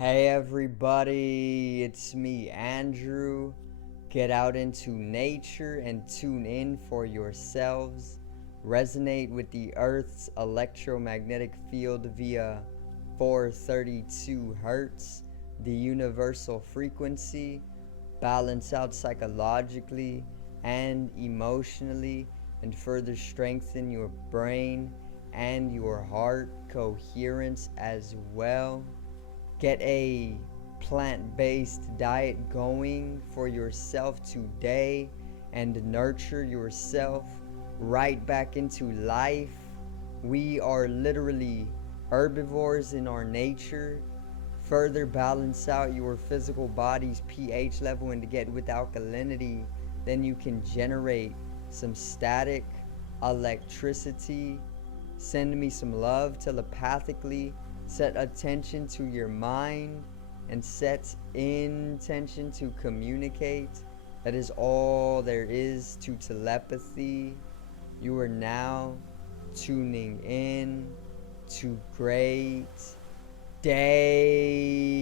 Hey everybody, it's me, Andrew. Get out into nature and tune in for yourselves. Resonate with the Earth's electromagnetic field via 432 Hertz, the universal frequency. Balance out psychologically and emotionally, and further strengthen your brain and your heart coherence as well. Get a plant-based diet going for yourself today and nurture yourself right back into life. We are literally herbivores in our nature. Further balance out your physical body's pH level and to get with alkalinity, then you can generate some static electricity. Send me some love telepathically. Set attention to your mind and set intention to communicate. That is all there is to telepathy. You are now tuning in to great days.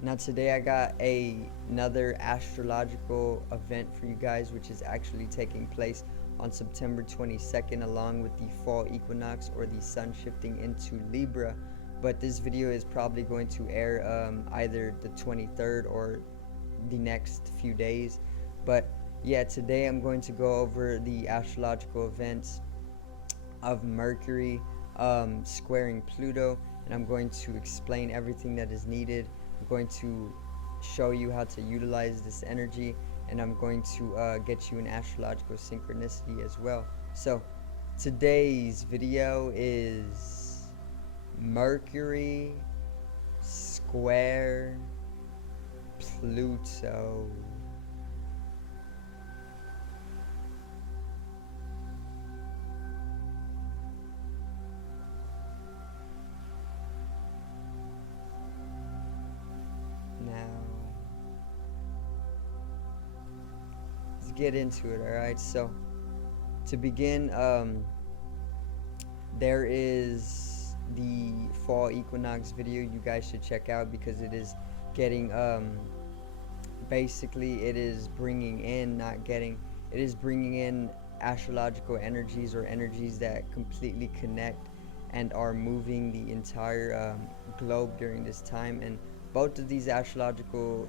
Now today I got another astrological event for you guys, which is actually taking place on September 22nd along with the fall equinox, or the sun shifting into Libra. But this video is probably going to air either the 23rd or the next few days. But yeah, today I'm going to go over the astrological events of Mercury squaring Pluto, and I'm going to explain everything that is needed. I'm going to show you how to utilize this energy, and I'm going to get you an astrological synchronicity as well. So today's video is Mercury square Pluto. Now let's get into it. Alright, so to begin, there is the fall equinox video you guys should check out, because it is getting basically it is bringing in astrological energies, or energies that completely connect and are moving the entire globe during this time. And both of these astrological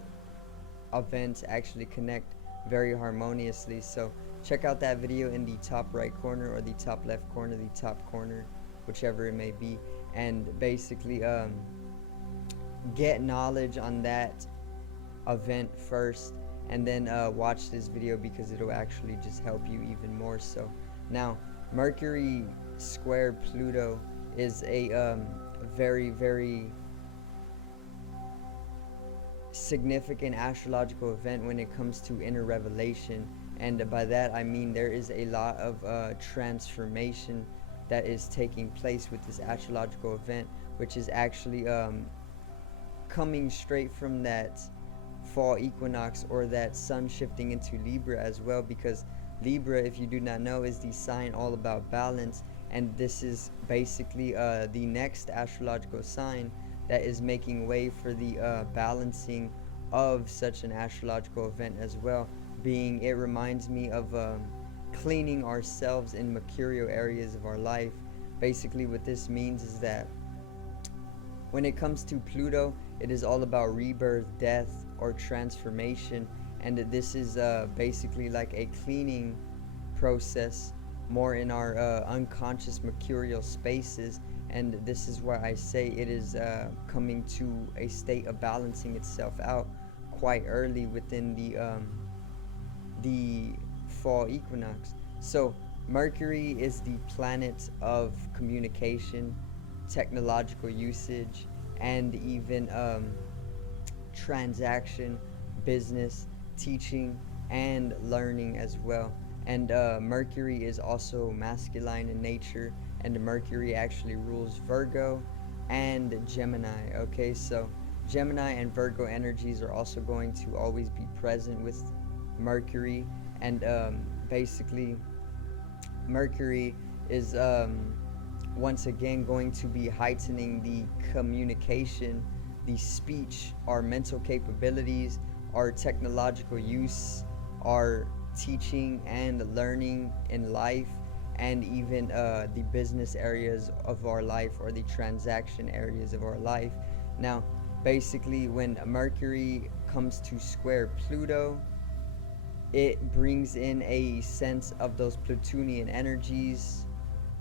events actually connect very harmoniously. So check out that video in the top right corner, or the top left corner, the top corner, whichever it may be, and basically get knowledge on that event first, and then watch this video, because it'll actually just help you even more. So now, Mercury square Pluto is a very, very significant astrological event when it comes to inner revelation. And by that I mean there is a lot of transformation that is taking place with this astrological event, which is actually coming straight from that fall equinox, or that sun shifting into Libra as well, because Libra, if you do not know, is the sign all about balance, and this is basically the next astrological sign that is making way for the balancing of such an astrological event as well, being it reminds me of cleaning ourselves in mercurial areas of our life. Basically what this means is that when it comes to Pluto, it is all about rebirth, death, or transformation, and this is basically like a cleaning process more in our unconscious mercurial spaces. And this is why I say it is coming to a state of balancing itself out quite early within the fall equinox. So Mercury is the planet of communication, technological usage, and even transaction, business, teaching, and learning as well. And Mercury is also masculine in nature, and Mercury actually rules Virgo and Gemini. Okay, so Gemini and Virgo energies are also going to always be present with Mercury, and basically Mercury is once again going to be heightening the communication, the speech, our mental capabilities, our technological use, our teaching and learning in life, and even the business areas of our life, or the transaction areas of our life. Now, basically, when Mercury comes to square Pluto, it brings in a sense of those Plutonian energies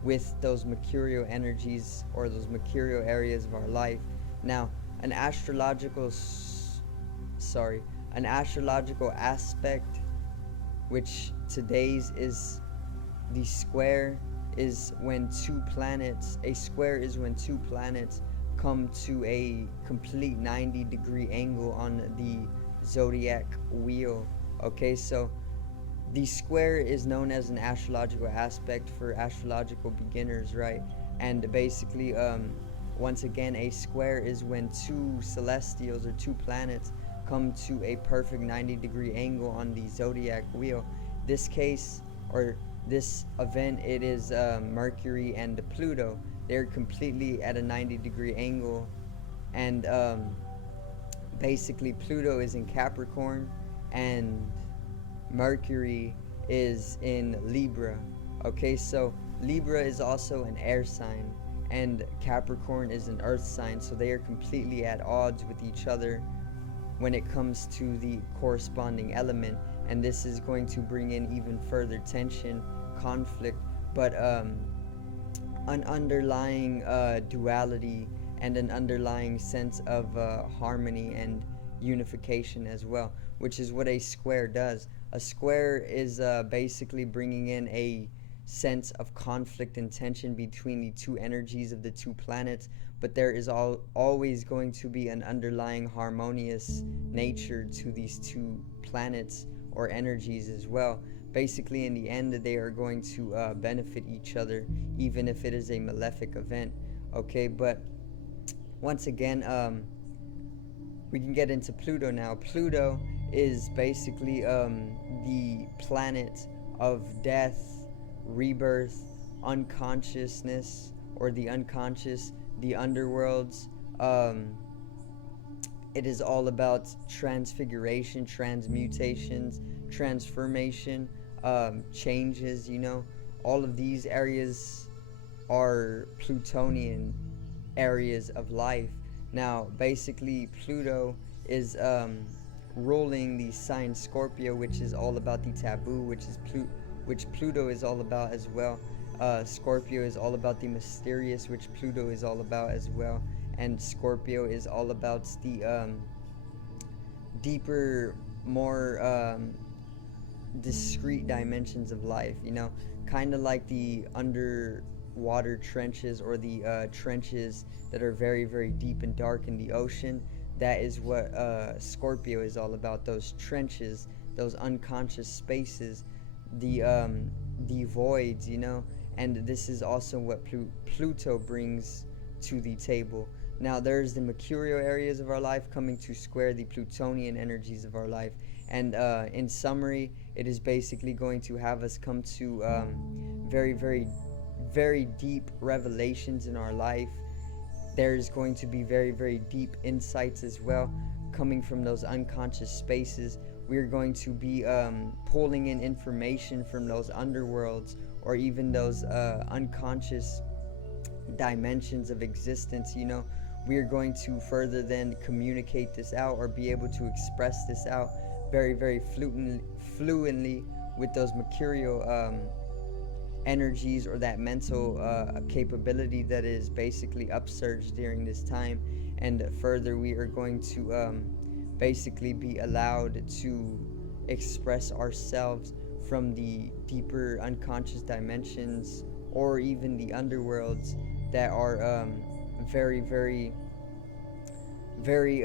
with those mercurial energies, or those mercurial areas of our life. Now, an astrological an astrological aspect, which today's is the square, is when a square is when two planets come to a complete 90-degree angle on the zodiac wheel. Okay, so the square is known as an astrological aspect for astrological beginners, right? And basically, once again, a square is when two celestials or two planets come to a perfect 90-degree angle on the zodiac wheel. This case, or this event, it is Mercury and Pluto. They're completely at a 90-degree angle, and basically Pluto is in Capricorn and Mercury is in Libra. Okay, so Libra is also an air sign, and Capricorn is an earth sign, so they are completely at odds with each other when it comes to the corresponding element, and this is going to bring in even further tension, conflict, but an underlying duality and an underlying sense of harmony and unification as well, which is what a square does. A square is basically bringing in a sense of conflict and tension between the two energies of the two planets, but there is always going to be an underlying harmonious nature to these two planets or energies as well. Basically, in the end, they are going to benefit each other, even if it is a malefic event. Okay, but once again, we can get into Pluto now. Pluto is basically the planet of death, rebirth, unconsciousness, or the unconscious, the underworlds. It is all about transfiguration, transmutations, transformation, changes, all of these areas are Plutonian areas of life. Now, basically, Pluto is ruling the sign Scorpio, which is all about the taboo, which Pluto is all about as well. Scorpio is all about the mysterious, which Pluto is all about as well. And Scorpio is all about the deeper, more discrete dimensions of life, kind of like the underwater trenches, or the trenches that are very, very deep and dark in the ocean. That is what Scorpio is all about, those trenches, those unconscious spaces, the voids, and this is also what Pluto brings to the table. Now, there's the mercurial areas of our life coming to square the Plutonian energies of our life, and in summary, it is basically going to have us come to very, very, very deep revelations in our life. There's going to be very, very deep insights as well coming from those unconscious spaces. We're going to be pulling in information from those underworlds, or even those unconscious dimensions of existence. We are going to further then communicate this out, or be able to express this out very, very fluently with those mercurial energies, or that mental capability that is basically upsurged during this time. And further, we are going to basically be allowed to express ourselves from the deeper unconscious dimensions, or even the underworlds, that are very, very, very,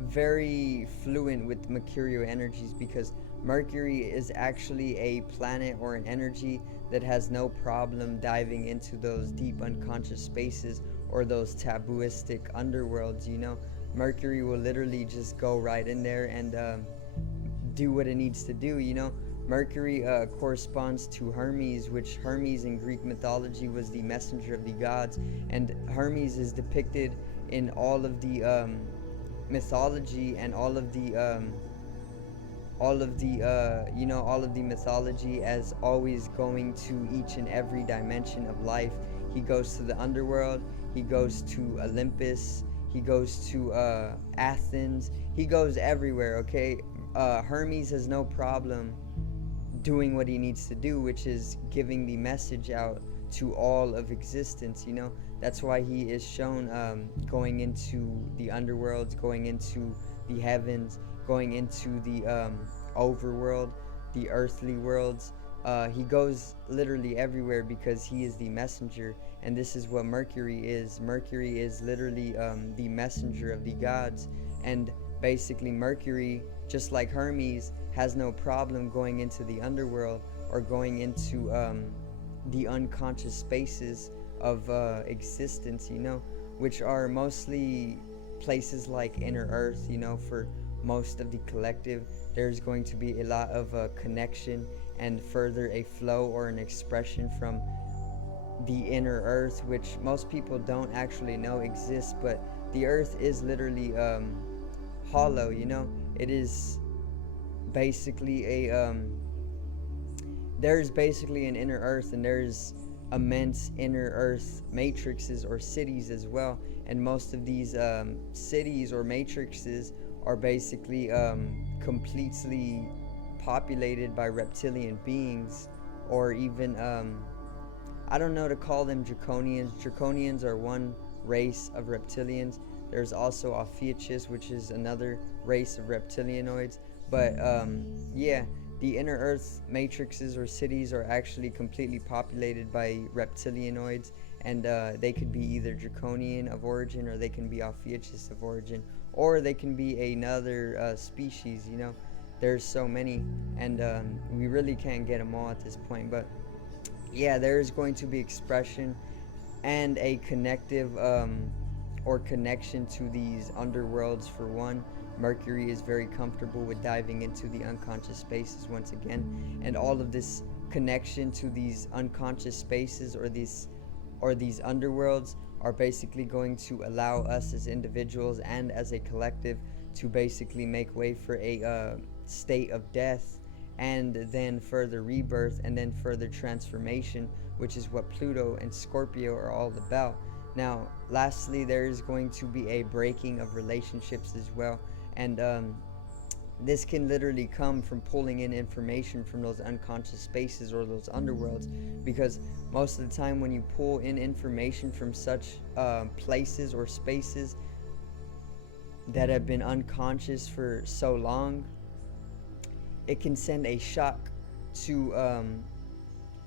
very fluent with mercurial energies, because Mercury is actually a planet or an energy that has no problem diving into those deep unconscious spaces, or those tabooistic underworlds. Mercury will literally just go right in there and do what it needs to do. Mercury corresponds to Hermes, which Hermes in Greek mythology was the messenger of the gods, and Hermes is depicted in all of the mythology and all of the mythology as always going to each and every dimension of life. He goes to the underworld, he goes to Olympus, he goes to Athens, he goes everywhere. Okay, Hermes has no problem doing what he needs to do, which is giving the message out to all of existence. That's why he is shown going into the underworlds, going into the heavens, going into the overworld, the earthly worlds. He goes literally everywhere because he is the messenger, and this is what Mercury is. Mercury is literally the messenger of the gods, and basically Mercury, just like Hermes, has no problem going into the underworld or going into the unconscious spaces of existence, which are mostly places like inner earth. For most of the collective, there's going to be a lot of connection and further a flow or an expression from the inner earth, which most people don't actually know exists. But the earth is literally hollow. It is basically there's basically an inner earth, and there's immense inner earth matrices or cities as well, and most of these cities or matrices are basically completely populated by reptilian beings, or even I don't know to call them draconians. Draconians are one race of reptilians. There's also Ophiuchus, which is another race of reptilianoids. But the inner earth matrices or cities are actually completely populated by reptilianoids, and they could be either draconian of origin, or they can be Ophiuchus of origin, or they can be another species. There's so many, and we really can't get them all at this point. But yeah, there is going to be expression and a connective or connection to these underworlds. For one, Mercury is very comfortable with diving into the unconscious spaces once again, and all of this connection to these unconscious spaces or these underworlds are basically going to allow us as individuals and as a collective to basically make way for a state of death, and then further rebirth, and then further transformation, which is what Pluto and Scorpio are all about. Now, lastly, there is going to be a breaking of relationships as well, and this can literally come from pulling in information from those unconscious spaces or those underworlds, because most of the time when you pull in information from such places or spaces that have been unconscious for so long, it can send a shock to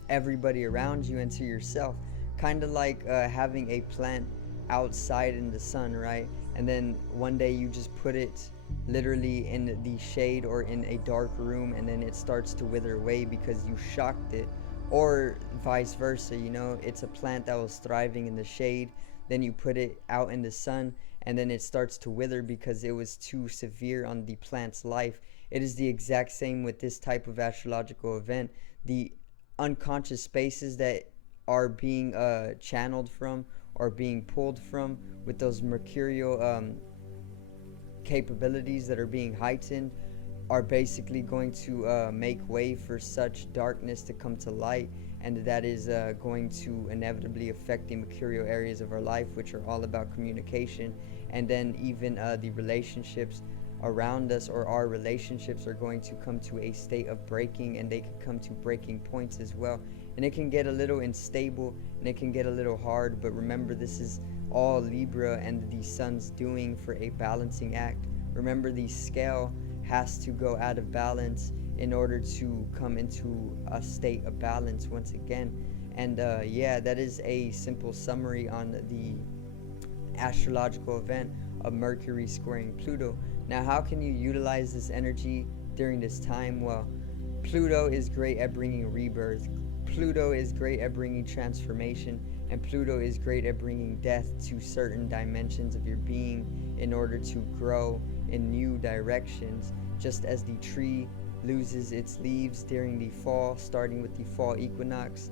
everybody around you and to yourself, kind of like having a plant outside in the sun, right? And then one day you just put it literally in the shade or in a dark room, and then it starts to wither away because you shocked it. Or vice versa, it's a plant that was thriving in the shade, then you put it out in the sun, and then it starts to wither because it was too severe on the plant's life. It is the exact same with this type of astrological event. The unconscious spaces that are being channeled from or being pulled from with those mercurial capabilities that are being heightened are basically going to make way for such darkness to come to light, and that is going to inevitably affect the mercurial areas of our life, which are all about communication, and then even the relationships around us, or our relationships, are going to come to a state of breaking, and they can come to breaking points as well, and it can get a little unstable and it can get a little hard. But remember, this is all Libra and the sun's doing for a balancing act. Remember, the scale has to go out of balance in order to come into a state of balance once again. And that is a simple summary on the astrological event of Mercury squaring Pluto. Now, how can you utilize this energy during this time? Well, Pluto is great at bringing rebirth. Pluto is great at bringing transformation, and Pluto is great at bringing death to certain dimensions of your being in order to grow in new directions. Just as the tree loses its leaves during the fall, starting with the fall equinox.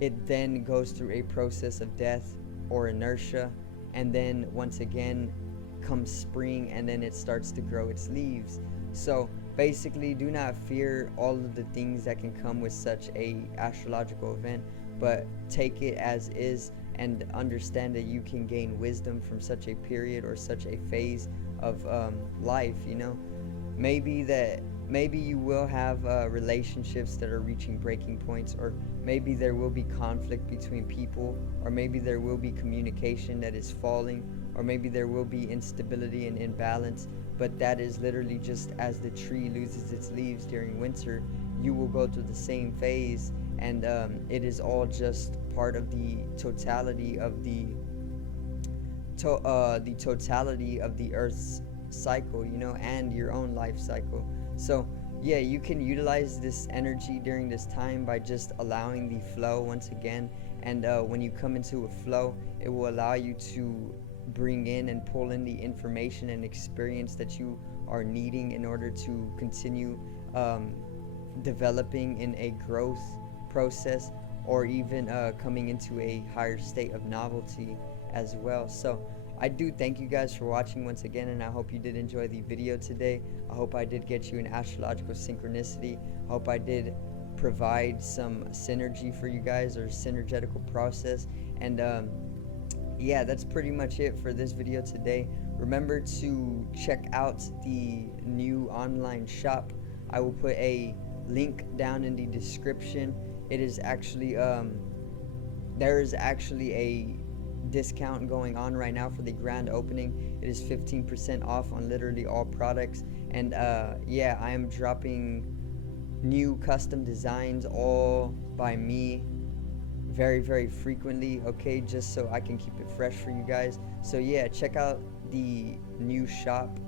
It then goes through a process of death or inertia, and then once again comes spring, and then it starts to grow its leaves. So basically, do not fear all of the things that can come with such a astrological event, but take it as is and understand that you can gain wisdom from such a period or such a phase of life. Maybe you will have relationships that are reaching breaking points, or maybe there will be conflict between people, or maybe there will be communication that is falling, or maybe there will be instability and imbalance. But that is literally just as the tree loses its leaves during winter, you will go through the same phase, and it is all just part of the totality of the totality of the Earth's cycle, and your own life cycle. So yeah, you can utilize this energy during this time by just allowing the flow once again. And when you come into a flow, it will allow you to bring in and pull in the information and experience that you are needing in order to continue developing in a growth process, or even coming into a higher state of novelty as well. So I do thank you guys for watching once again, and I hope you did enjoy the video today. I hope I did get you an astrological synchronicity. I hope I did provide some synergy for you guys, or synergetical process. And yeah, that's pretty much it for this video today. Remember to check out the new online shop. I will put a link down in the description. It is actually there is actually a discount going on right now for the grand opening. It is 15% off on literally all products. And yeah, I am dropping new custom designs all by me very, very frequently, okay, just so I can keep it fresh for you guys. So yeah, check out the new shop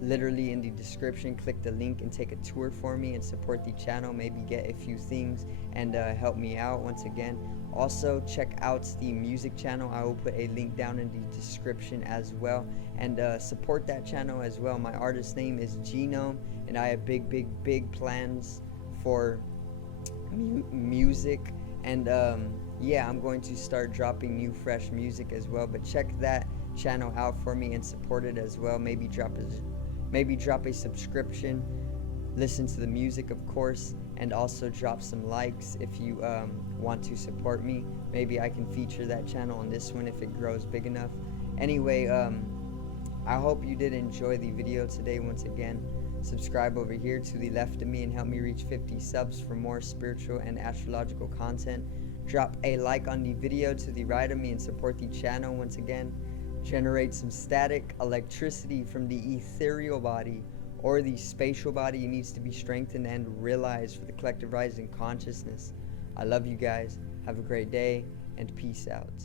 literally in the description. Click the link and take a tour for me and support the channel, maybe get a few things and help me out once again. Also check out the music channel. I will put a link down in the description as well, and support that channel as well. My artist name is Genome, and I have big plans for music. And yeah, I'm going to start dropping new fresh music as well. But check that channel out for me and support it as well. Maybe drop a subscription, listen to the music, of course, and also drop some likes if you want to support me. Maybe I can feature that channel on this one if it grows big enough. Anyway, I hope you did enjoy the video today. Once again, subscribe over here to the left of me and help me reach 50 subs for more spiritual and astrological content. Drop a like on the video to the right of me and support the channel once again. Generate some static electricity from the ethereal body or the spatial body. It needs to be strengthened and realized for the collective rising consciousness. I love you guys. Have a great day, and peace out.